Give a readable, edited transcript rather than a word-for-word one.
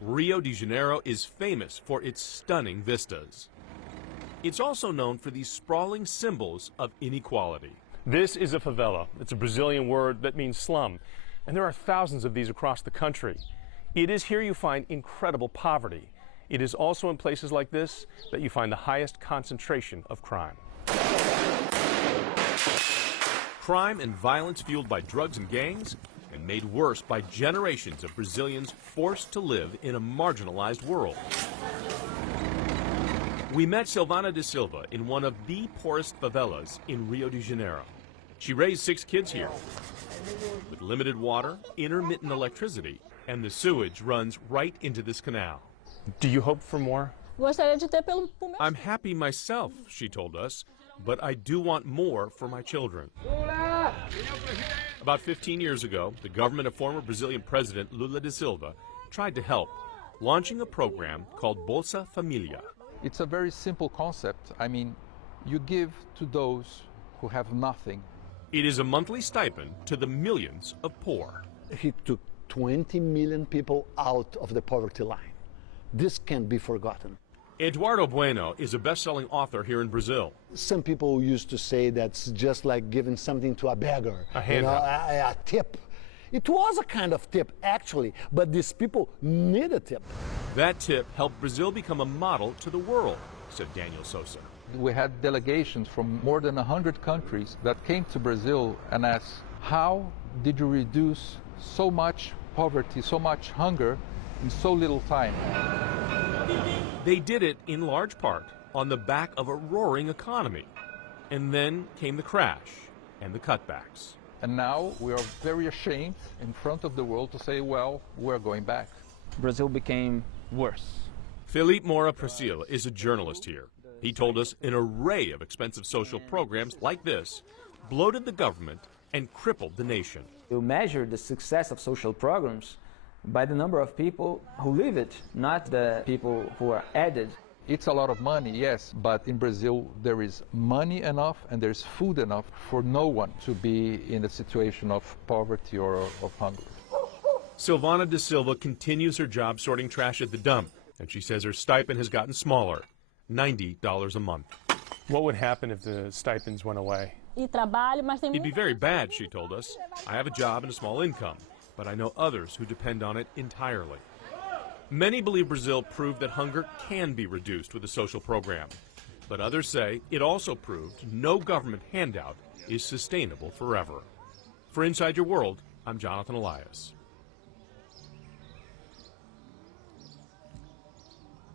Rio de Janeiro is famous for its stunning vistas. It's also known for these sprawling symbols of inequality. This is a favela. It's a Brazilian word that means slum, and there are thousands of these across the country. It is here you find incredible poverty. It is also in places like this that you find the highest concentration of crime. Crime and violence fueled by drugs and gangs, and made worse by generations of Brazilians forced to live in a marginalized world. We met Silvana de Silva in one of the poorest favelas in Rio de Janeiro. She raised 6 kids here with limited water, intermittent electricity, and the sewage runs right into this canal. Do you hope for more? I'm happy myself, she told us, but I do want more for my children. About 15 years ago, the government of former Brazilian President Lula da Silva tried to help, launching a program called Bolsa Familia. It's a very simple concept. I mean, you give to those who have nothing. It is a monthly stipend to the millions of poor. He took 20 million people out of the poverty line. This can't be forgotten. Eduardo Bueno is a best-selling author here in Brazil. Some people used to say that's just like giving something to a beggar. A handout. A tip. It was a kind of tip, actually, but these people need a tip. That tip helped Brazil become a model to the world, said Daniel Sosa. We had delegations from more than 100 countries that came to Brazil and asked, how did you reduce so much poverty, so much hunger in so little time? They did it in large part on the back of a roaring economy. And then came the crash and the cutbacks. And now we are very ashamed in front of the world to say, well, we're going back. Brazil became worse. Felipe Moura Priscila is a journalist here. He told us an array of expensive social programs like this bloated the government and crippled the nation. You measure the success of social programs by the number of people who live it, not the people who are added. It's a lot of money, yes, but in Brazil there is money enough and there's food enough for no one to be in a situation of poverty or of hunger. Silvana de Silva continues her job sorting trash at the dump, and she says her stipend has gotten smaller, $90 a month. What would happen if the stipends went away? It'd be very bad, she told us. I have a job and a small income, but I know others who depend on it entirely. Many believe Brazil proved that hunger can be reduced with a social program, but others say it also proved no government handout is sustainable forever. For Inside Your World, I'm Jonathan Elias.